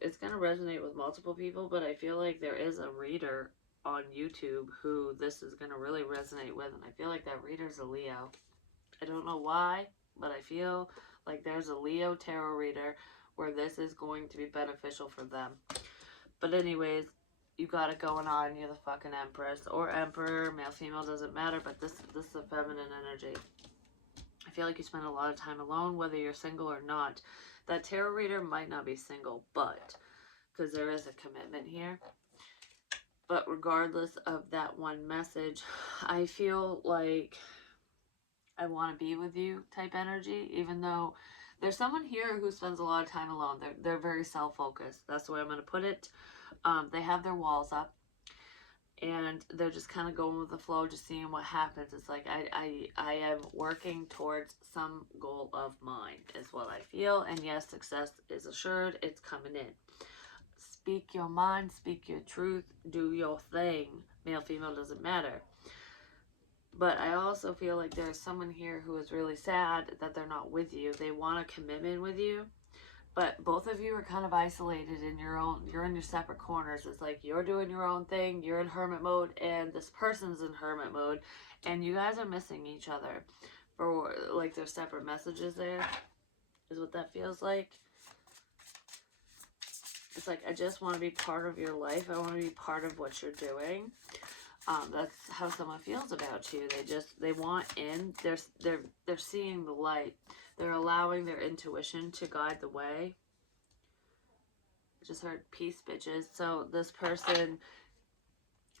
It's going to resonate with multiple people, but I feel like there is a reader on YouTube who this is going to really resonate with, and I feel like that reader's a Leo. I don't know why, but I feel like there's a Leo tarot reader where this is going to be beneficial for them. But anyways, you got it going on. You're the fucking Empress or Emperor, male, female, doesn't matter, but this is a feminine energy. I feel like you spend a lot of time alone, whether you're single or not. That tarot reader might not be single, but because there is a commitment here. But regardless of that one message, I feel like I want to be with you type energy, even though there's someone here who spends a lot of time alone. They're very self-focused. That's the way I'm going to put it. They have their walls up, and they're just kind of going with the flow, just seeing what happens. It's like I am working towards some goal of mine is what I feel. And yes, success is assured. It's coming in. Speak your mind, speak your truth, do your thing. Male, female, doesn't matter. But I also feel like there's someone here who is really sad that they're not with you. They want a commitment with you, but both of you are kind of isolated in you're in your separate corners. It's like you're doing your own thing, you're in hermit mode, and this person's in hermit mode, and you guys are missing each other for like there's separate messages there, is what that feels like. It's like, I just want to be part of your life. I want to be part of what you're doing. That's how someone feels about you. They want in. They're seeing the light. They're allowing their intuition to guide the way. I just heard peace, bitches. So this person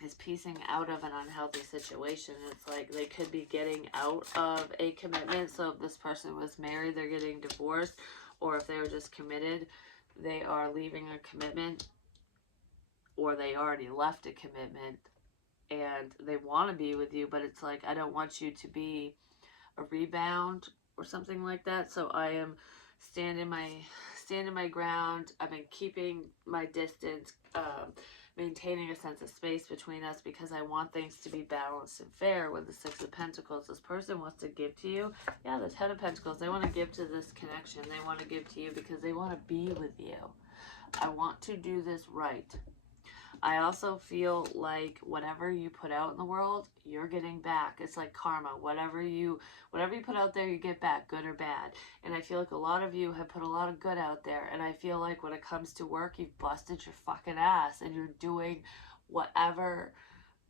is piecing out of an unhealthy situation. It's like they could be getting out of a commitment. So if this person was married, they're getting divorced, or if they were just committed, they are leaving a commitment, or they already left a commitment. And they want to be with you, but it's like, I don't want you to be a rebound or something like that. So I am standing my ground. I've been keeping my distance, maintaining a sense of space between us, because I want things to be balanced and fair. With the Six of Pentacles, this person wants to give to you. Yeah, the Ten of Pentacles, they want to give to this connection. They want to give to you because they want to be with you. I want to do this right. I also feel like whatever you put out in the world, you're getting back. It's like karma. Whatever you put out there, you get back, good or bad. And I feel like a lot of you have put a lot of good out there. And I feel like when it comes to work, you've busted your fucking ass and you're doing whatever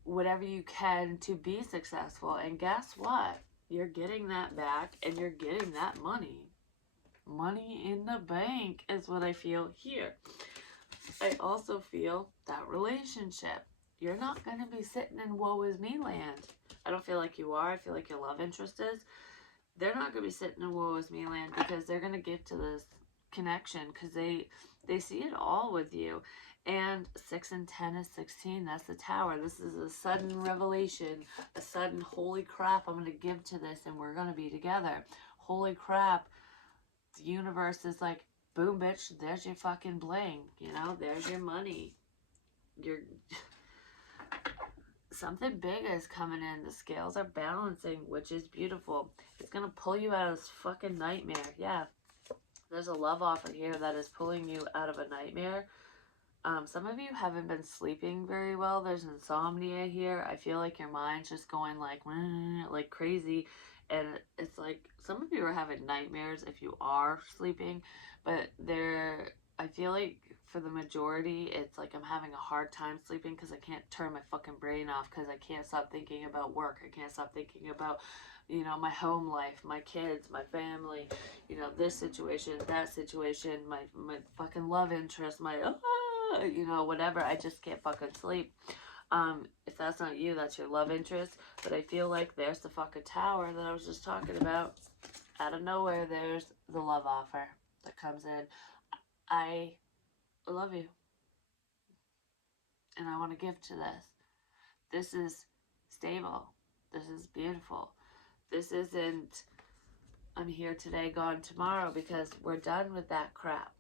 you can to be successful. And guess what? You're getting that back and you're getting that money. Money in the bank is what I feel here. I also feel that relationship. You're not going to be sitting in woe is me land. I don't feel like you are. I feel like your love interest is. They're not going to be sitting in woe is me land because they're going to get to this connection because they see it all with you. And 6 and 10 is 16. That's the tower. This is a sudden revelation, a sudden holy crap, I'm going to give to this and we're going to be together. Holy crap. The universe is like, boom, bitch, there's your fucking bling. You know, there's your money. You're... Something big is coming in. The scales are balancing, which is beautiful. It's going to pull you out of this fucking nightmare. Yeah. There's a love offer here that is pulling you out of a nightmare. Some of you haven't been sleeping very well. There's insomnia here. I feel like your mind's just going like crazy. And it's like some of you are having nightmares if you are sleeping. But I feel like for the majority, it's like I'm having a hard time sleeping because I can't turn my fucking brain off because I can't stop thinking about work. I can't stop thinking about, you know, my home life, my kids, my family, you know, this situation, that situation, my fucking love interest, you know, whatever. I just can't fucking sleep. If that's not you, that's your love interest. But I feel like there's the fucking tower that I was just talking about. Out of nowhere, there's the love offer that comes in. I love you. And I want to give to this. This is stable. This is beautiful. This isn't, I'm here today, gone tomorrow, because we're done with that crap,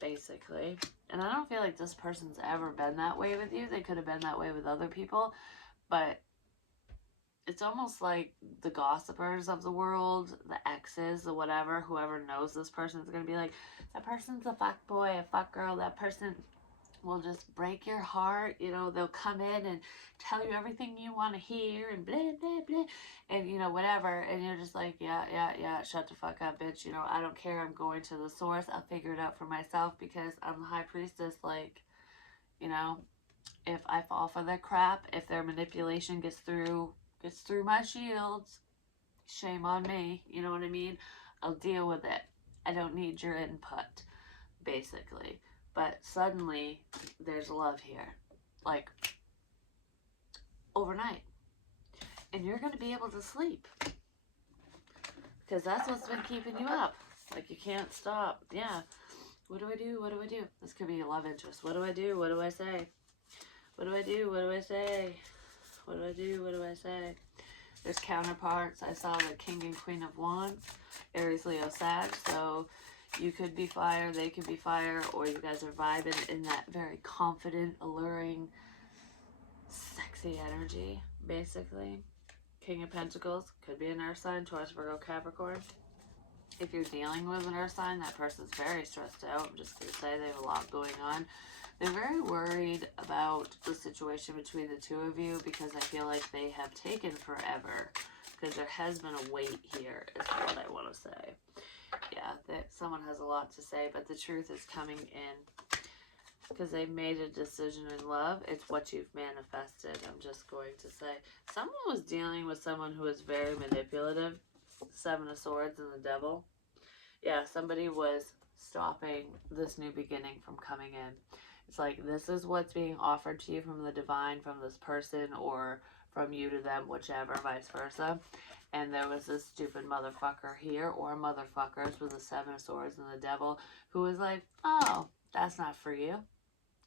basically. And I don't feel like this person's ever been that way with you. They could have been that way with other people, but it's almost like the gossipers of the world, the exes, the whatever, whoever knows this person is going to be like, that person's a fuck boy, a fuck girl, that person will just break your heart. You know, they'll come in and tell you everything you want to hear and blah, blah, blah, and, you know, whatever. And you're just like, yeah, shut the fuck up, bitch. You know, I don't care. I'm going to the source. I'll figure it out for myself because I'm the high priestess. Like, you know, if I fall for their crap, if their manipulation gets through my shields, shame on me. You know what I mean? I'll deal with it. I don't need your input, basically. But suddenly, there's love here. Like, overnight. And you're going to be able to sleep. Because that's what's been keeping you up. Like, you can't stop. Yeah. What do I do? What do I do? This could be a love interest. What do I do? What do I say? What do I do? What do I say? What do I do? What do I say? There's counterparts. I saw the King and Queen of Wands. Aries, Leo, Sag. So you could be fire, they could be fire, or you guys are vibing in that very confident, alluring, sexy energy, basically. King of Pentacles could be an earth sign, Taurus, Virgo, Capricorn. If you're dealing with an earth sign, that person's very stressed out. I'm just going to say they have a lot going on. They're very worried about the situation between the two of you because I feel like they have taken forever. Because there has been a wait here, is what I want to say. Yeah, that someone has a lot to say, but the truth is coming in. Because they've made a decision in love. It's what you've manifested, I'm just going to say. Someone was dealing with someone who was very manipulative. 7 of Swords and the Devil. Yeah, somebody was stopping this new beginning from coming in. It's like, this is what's being offered to you from the divine, from this person, or from you to them, whichever, vice versa. And there was this stupid motherfucker here, or motherfuckers with the 7 of Swords and the Devil, who was like, oh, that's not for you.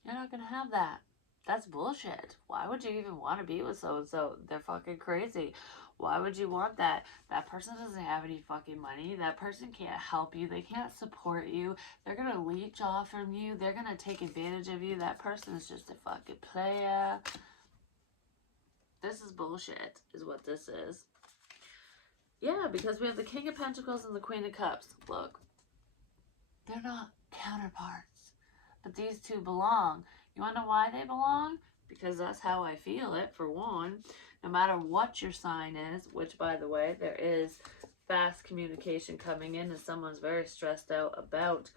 You're not going to have that. That's bullshit. Why would you even want to be with so-and-so? They're fucking crazy. Why would you want that? That person doesn't have any fucking money. That person can't help you. They can't support you. They're going to leech off from you. They're going to take advantage of you. That person is just a fucking player. This is bullshit, is what this is. Yeah, because we have the King of Pentacles and the Queen of Cups. Look, they're not counterparts, but these two belong. You want to know why they belong? Because that's how I feel it, for one. No matter what your sign is, which, by the way, there is fast communication coming in, and someone's very stressed out about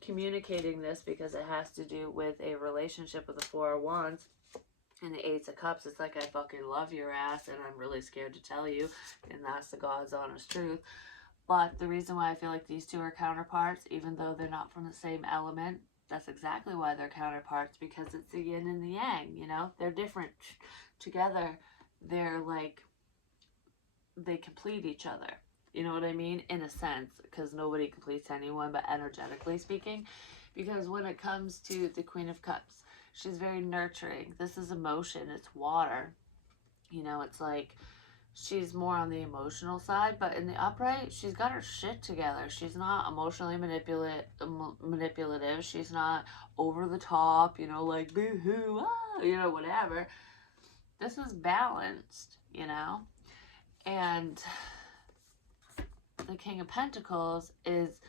communicating this because it has to do with a relationship with the Four of Wands and the Ace of Cups. It's like, I fucking love your ass and I'm really scared to tell you, and that's the God's honest truth. But the reason why I feel like these two are counterparts, even though they're not from the same element, that's exactly why they're counterparts, because it's the yin and the yang, you know? They're different together. They're like, they complete each other. You know what I mean? In a sense, because nobody completes anyone, but energetically speaking. Because when it comes to the Queen of Cups, she's very nurturing. This is emotion. It's water. You know, it's like she's more on the emotional side, but in the upright, she's got her shit together. She's not emotionally manipulative. She's not over the top, you know, like boo-hoo, ah, you know, whatever. This is balanced, you know? And the King of Pentacles is,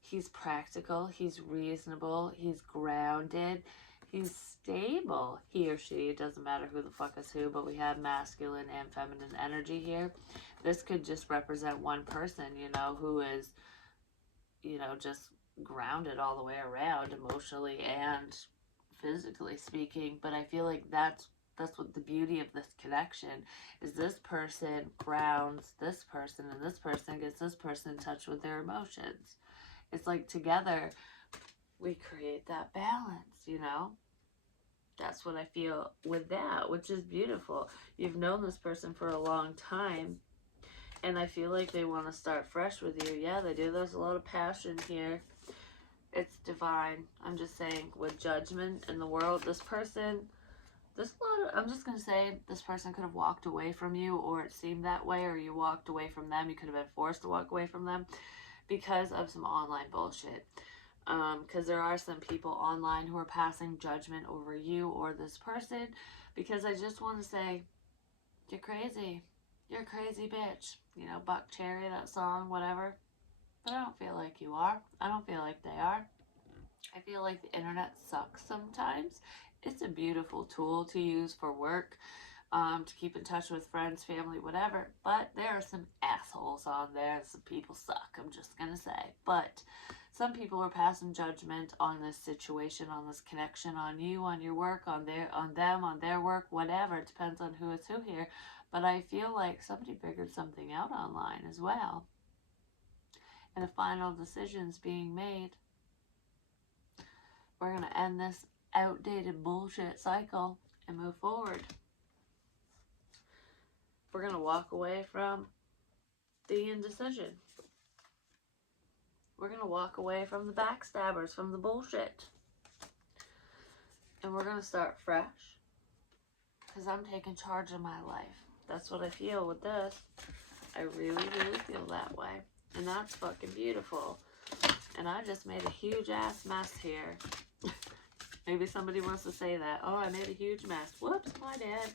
he's practical, he's reasonable, he's grounded, he's stable. He or she, it doesn't matter who the fuck is who, but we have masculine and feminine energy here. This could just represent one person, you know, who is, you know, just grounded all the way around, emotionally and physically speaking. But I feel like that's what the beauty of this connection is. This person grounds this person, and this person gets this person in touch with their emotions. It's like together we create that balance, you know? That's what I feel with that, which is beautiful. You've known this person for a long time, and I feel like they want to start fresh with you. Yeah, they do. There's a lot of passion here. It's divine. I'm just saying, with judgment in the world, this person, there's a lot of, I'm just going to say, this person could have walked away from you, or it seemed that way, or you walked away from them. You could have been forced to walk away from them because of some online bullshit. Because there are some people online who are passing judgment over you or this person, because I just want to say, you're crazy. You're a crazy bitch. You know, Buck Cherry, that song, whatever. But I don't feel like you are. I don't feel like they are. I feel like the internet sucks sometimes. It's a beautiful tool to use for work, to keep in touch with friends, family, whatever. But there are some assholes on there. Some people suck, I'm just going to say. But some people are passing judgment on this situation, on this connection, on you, on your work, on them, on their work, whatever. It depends on who is who here. But I feel like somebody figured something out online as well. And a final decision's being made. We're going to end this outdated bullshit cycle and move forward. We're going to walk away from the indecision. We're going to walk away from the backstabbers, from the bullshit. And we're going to start fresh. Because I'm taking charge of my life. That's what I feel with this. I really, really feel that way. And that's fucking beautiful. And I just made a huge ass mess here. Maybe somebody wants to say that. Oh, I made a huge mess. Whoops, my bad.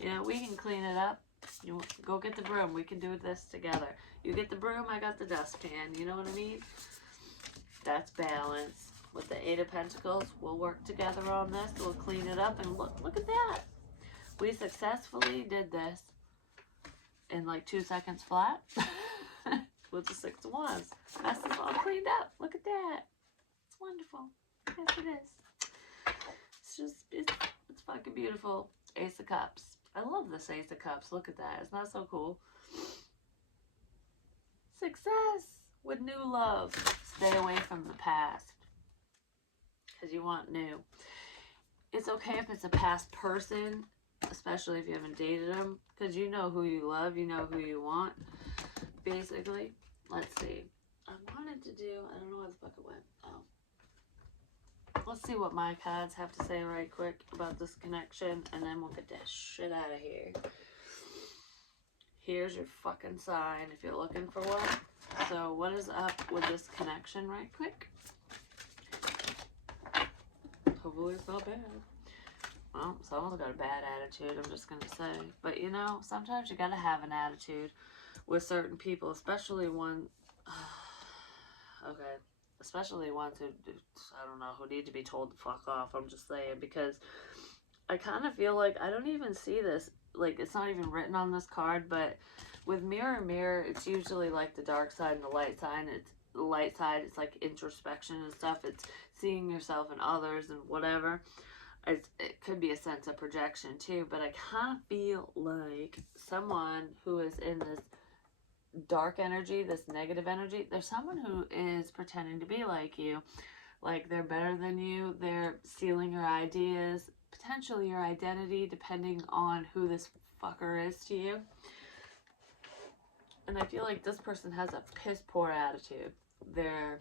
You know, we can clean it up. You go get the broom. We can do this together. You get the broom, I got the dustpan. You know what I mean? That's balance. With the Eight of Pentacles, we'll work together on this. We'll clean it up. And look at that. We successfully did this in like 2 seconds flat. With the Six of Wands. Mess is all cleaned up. Look at that. It's wonderful. Yes, it is. It's just, it's fucking beautiful. Ace of Cups. I love this Ace of Cups. Look at that. Isn't that so cool? Success with new love. Stay away from the past. Because you want new. It's okay if it's a past person, especially if you haven't dated them. Because you know who you love. You know who you want. Basically. Let's see. I wanted to do, I don't know where the fuck it went. Oh. Let's see what my cards have to say right quick about this connection, and then we'll get that shit out of here. Here's your fucking sign if you're looking for one. So what is up with this connection right quick? Hopefully it's not bad. Well, someone's got a bad attitude, I'm just going to say. But you know, sometimes you got to have an attitude with certain people, especially one... Okay. especially ones who, I don't know, who need to be told to fuck off. I'm just saying, because I kind of feel like I don't even see this. Like, it's not even written on this card, but with mirror, mirror, it's usually like the dark side and the light side. It's the light side, it's like introspection and stuff. It's seeing yourself and others and whatever. It could be a sense of projection too, but I kind of feel like someone who is in this dark energy, this negative energy, there's someone who is pretending to be like you. Like they're better than you, they're stealing your ideas, potentially your identity, depending on who this fucker is to you. And I feel like this person has a piss poor attitude. There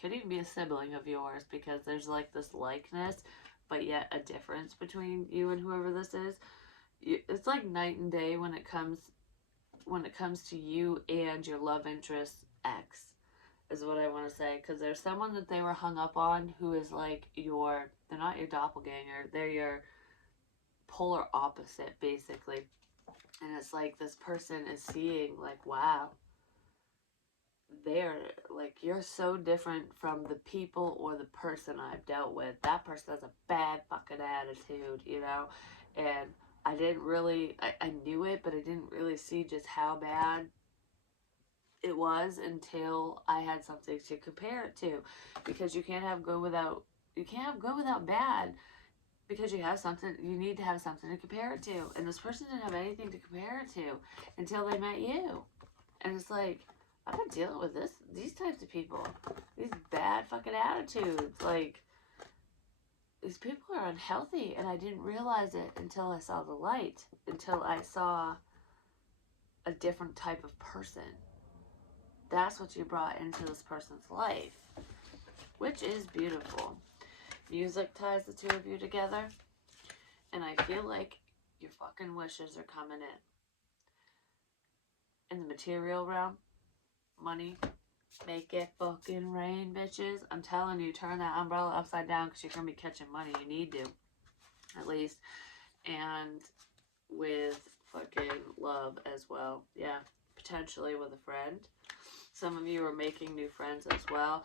could even be a sibling of yours, because there's like this likeness, but yet a difference between you and whoever this is. It's like night and day when it comes to you and your love interest ex, is what I want to say. Because there's someone that they were hung up on who is like they're not your doppelganger, they're your polar opposite, basically. And it's like this person is seeing, like, wow, they're like, you're so different from the people or the person I've dealt with. That person has a bad fucking attitude, you know? And I didn't really, I knew it, but I didn't really see just how bad it was until I had something to compare it to. Because you can't have good without, you can't have good without bad, because you have something, you need to have something to compare it to. And this person didn't have anything to compare it to until they met you. And it's like, I've been dealing with these types of people, these bad fucking attitudes. Like, these people are unhealthy, and I didn't realize it until I saw the light, until I saw a different type of person. That's what you brought into this person's life, which is beautiful. Music ties the two of you together, and I feel like your fucking wishes are coming in the material realm. Money, make it fucking rain, bitches. I'm telling you, turn that umbrella upside down, because you're going to be catching money. You need to, at least. And with fucking love as well. Yeah, potentially with a friend. Some of you are making new friends as well.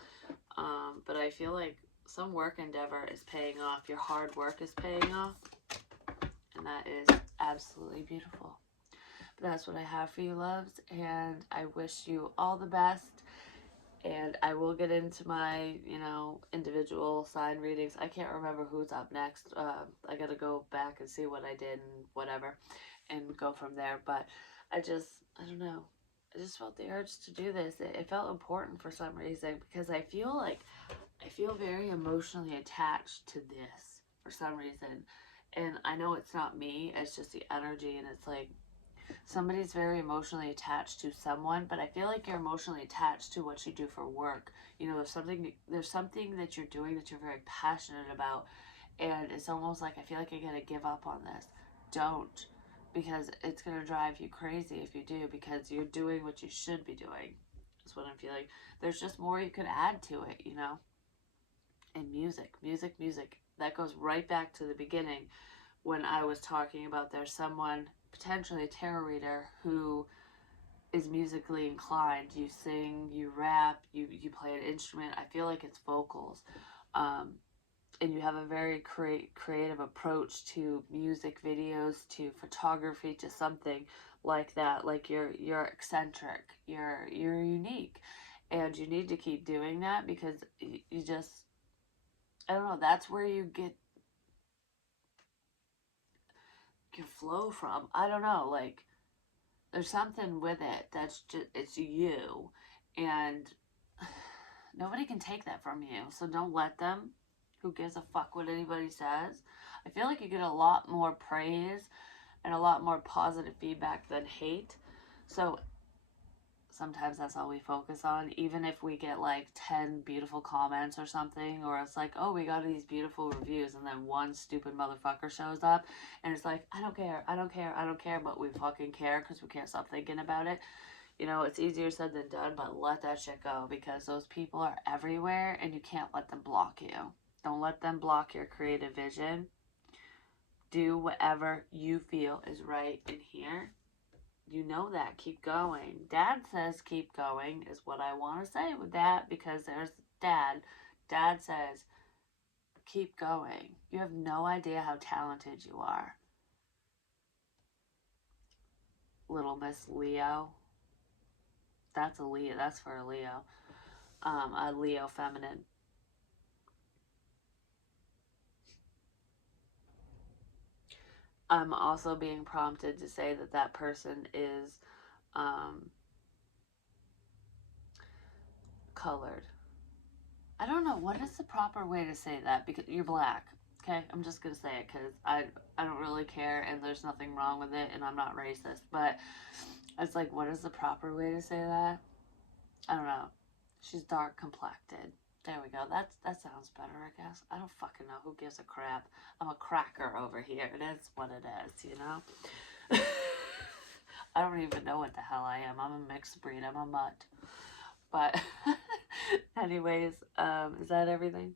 But I feel like some work endeavor is paying off. Your hard work is paying off. And that is absolutely beautiful. But that's what I have for you, loves. And I wish you all the best. And I will get into my, individual sign readings. I can't remember who's up next. I got to go back and see what I did and whatever and go from there. But I don't know. I just felt the urge to do this. It felt important for some reason, because I feel very emotionally attached to this for some reason. And I know it's not me. It's just the energy. And it's like, somebody's very emotionally attached to someone, but I feel like you're emotionally attached to what you do for work. There's something that you're doing that you're very passionate about, and it's almost like I feel like I gotta give up on this. Don't, because it's gonna drive you crazy if you do, because you're doing what you should be doing. That's what I'm feeling. There's just more you could add to it, And music. That goes right back to the beginning when I was talking about there's someone, potentially a tarot reader, who is musically inclined. You sing, you rap, you play an instrument. I feel like it's vocals. And you have a very creative approach to music videos, to photography, to something like that. Like you're eccentric, you're unique, and you need to keep doing that, because you just, I don't know, that's where you get your flow from. I don't know, like, there's something with it that's just, it's you, and nobody can take that from you, so don't let them. Who gives a fuck what anybody says? I feel like you get a lot more praise and a lot more positive feedback than hate, so sometimes that's all we focus on. Even if we get like 10 beautiful comments or something, or it's like, oh, we got these beautiful reviews, and then one stupid motherfucker shows up and it's like, I don't care, but we fucking care, because we can't stop thinking about it. It's easier said than done, but let that shit go, because those people are everywhere and you can't let them block you. Don't let them block your creative vision. Do whatever you feel is right in here. You know that. Keep going. Dad says keep going, is what I want to say with that, because Dad says, keep going. You have no idea how talented you are. Little Miss Leo. That's a Leo. That's for a Leo. A Leo feminine. I'm also being prompted to say that that person is colored. I don't know what is the proper way to say that, because you're black. Okay, I'm just gonna say it because I don't really care and there's nothing wrong with it and I'm not racist. But it's like, what is the proper way to say that? I don't know. She's dark complected. There we go. That sounds better, I guess. I don't fucking know. Who gives a crap? I'm a cracker over here. It is what it is, you know? I don't even know what the hell I am. I'm a mixed breed. I'm a mutt. But anyways, is that everything?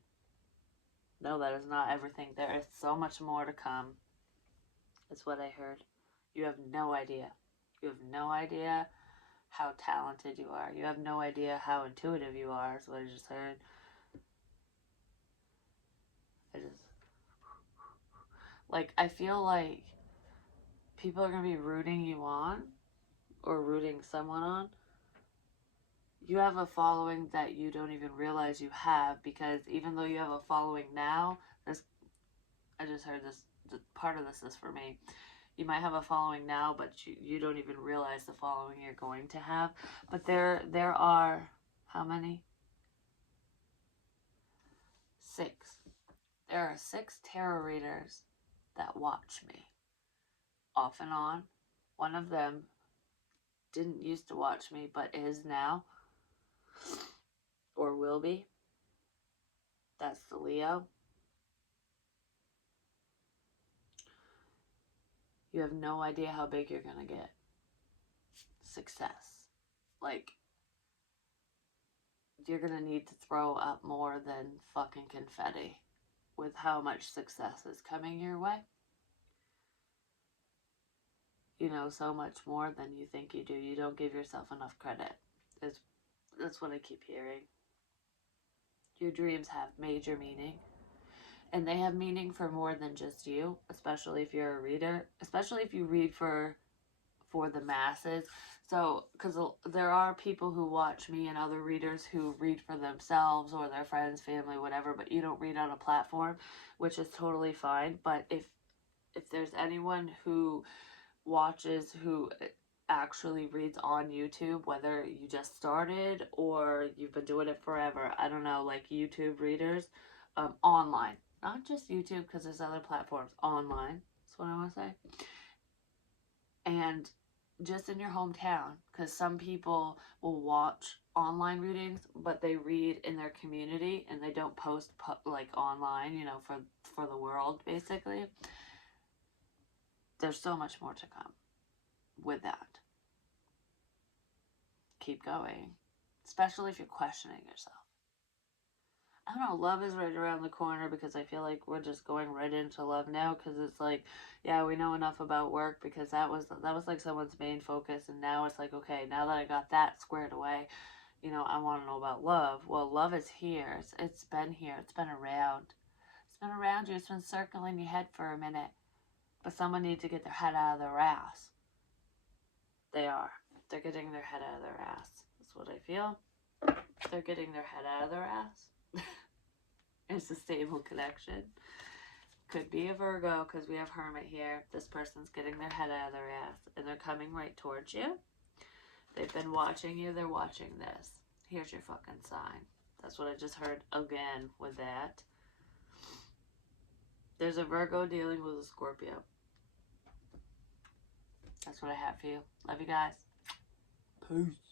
No, that is not everything. There is so much more to come. That's what I heard. You have no idea. You have no idea how talented you are. You have no idea how intuitive you are. That's what I just heard. I feel like people are going to be rooting you on or rooting someone on. You have a following that you don't even realize you have, because even though you have a following now, I just heard this, part of this is for me. You might have a following now, but you don't even realize the following you're going to have. But there are, how many? 6. There are 6 tarot readers that watch me off and on. One of them didn't used to watch me, but is now, or will be. That's the Leo. You have no idea how big you're gonna get. Success. Like, you're gonna need to throw up more than fucking confetti with how much success is coming your way. You know so much more than you think you do. You don't give yourself enough credit. That's what I keep hearing. Your dreams have major meaning. And they have meaning for more than just you, especially if you're a reader, especially if you read for the masses. So, because there are people who watch me and other readers who read for themselves or their friends, family, whatever, but you don't read on a platform, which is totally fine. But if there's anyone who watches, who actually reads on YouTube, whether you just started or you've been doing it forever, I don't know, like YouTube readers, online, not just YouTube, because there's other platforms, online, that's what I want to say. And just in your hometown, because some people will watch online readings, but they read in their community and they don't post like online, you know, for the world, basically. There's so much more to come with that. Keep going, especially if you're questioning yourself. I don't know, love is right around the corner, because I feel like we're just going right into love now, because it's like, yeah, we know enough about work, because that was like someone's main focus, and now it's like, okay, now that I got that squared away, you know, I want to know about love. Well, love is here. It's been here. It's been around. It's been around you. It's been circling your head for a minute. But someone needs to get their head out of their ass. They are. They're getting their head out of their ass. That's what I feel. They're getting their head out of their ass. It's a stable connection. Could be a Virgo, because we have Hermit here. This person's getting their head out of their ass, and they're coming right towards you. They've been watching you. They're watching this. Here's your fucking sign. That's what I just heard again with that. There's a Virgo dealing with a Scorpio. That's what I have for you. Love you guys. Peace.